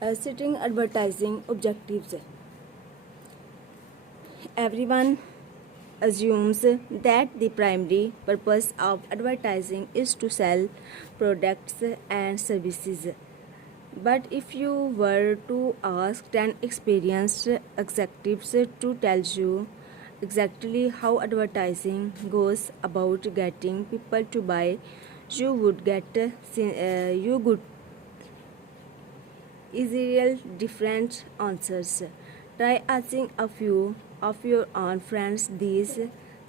Setting advertising objectives. Everyone assumes that the primary purpose of advertising is to sell products and services. But if you were to ask 10 experienced executives to tell you exactly how advertising goes about getting people to buy, you would easily different answers. Try asking a few of your own friends these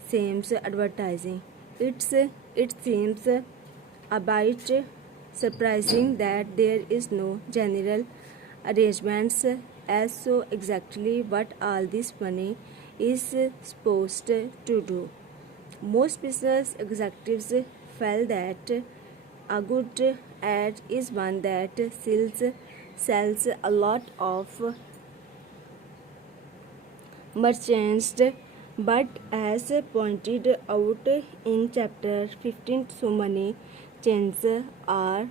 same advertising. It seems a bit surprising that there is no general arrangements as so exactly what all this money is supposed to do. Most business executives felt that a good ad is one that sells a lot of merchants, but as pointed out in chapter 15, so many chains are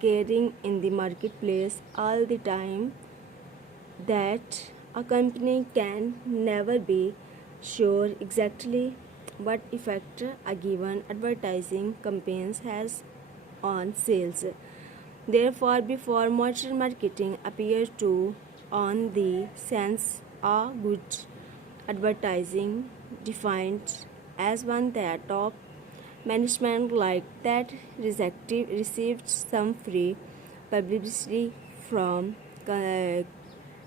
carrying in the marketplace all the time that a company can never be sure exactly what effect a given advertising campaign has on sales. Therefore, before modern marketing appears to on the sense a good advertising defined as one that top management like that received some free publicity from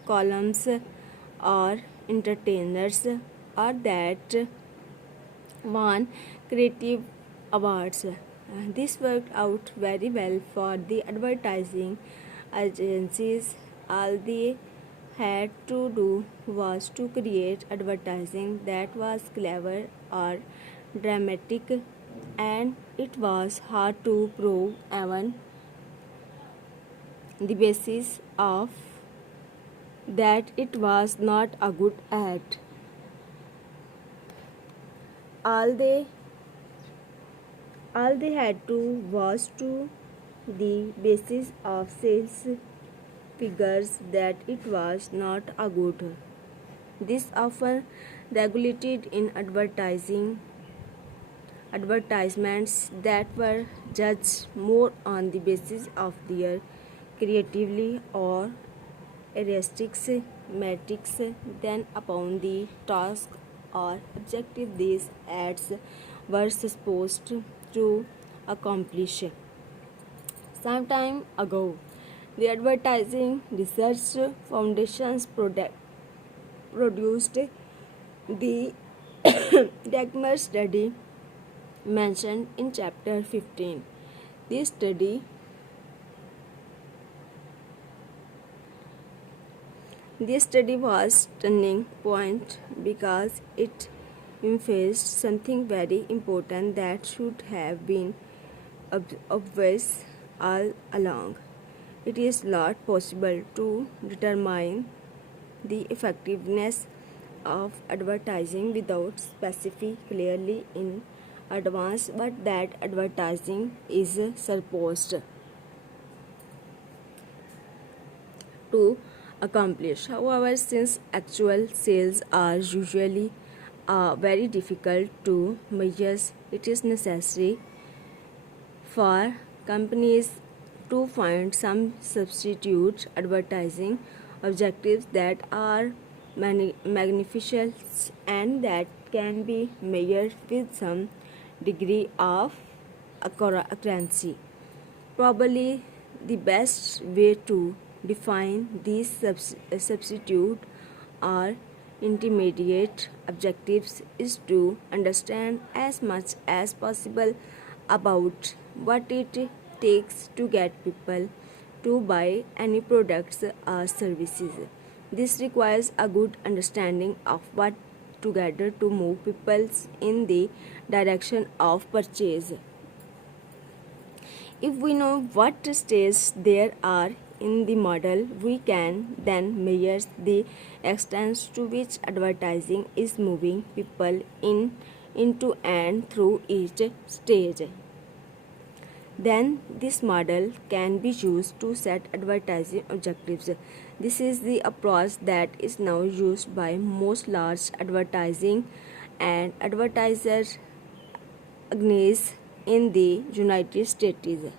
columns or entertainers or that won creative awards. This worked out very well for the advertising agencies. All they had to do was to create advertising that was clever or dramatic, and it was hard to prove even the basis of that it was not a good ad. All they all they had to was to the basis of sales figures that it was not a good. This often regulated in advertisements that were judged more on the basis of their creatively or artistic metrics than upon the task or objective these ads were supposed to accomplish. Some time ago, the Advertising Research Foundation's produced the Dagmar study mentioned in chapter 15. This study was turning point because it emphasized something very important that should have been obvious all along. It is not possible to determine the effectiveness of advertising without specifying clearly in advance what that advertising is supposed to accomplish. However, since actual sales are usually very difficult to measure, it is necessary for companies to find some substitute advertising objectives that are magnificent and that can be measured with some degree of accuracy. Probably the best way to define these substitute or intermediate objectives is to understand as much as possible about what it takes to get people to buy any products or services. This requires a good understanding of what together to move people in the direction of purchase. If we know what stages there are in the model, we can then measure the extent to which advertising is moving people into and through each stage. Then this model can be used to set advertising objectives. This is the approach that is now used by most large advertising and advertiser organizations in the United States.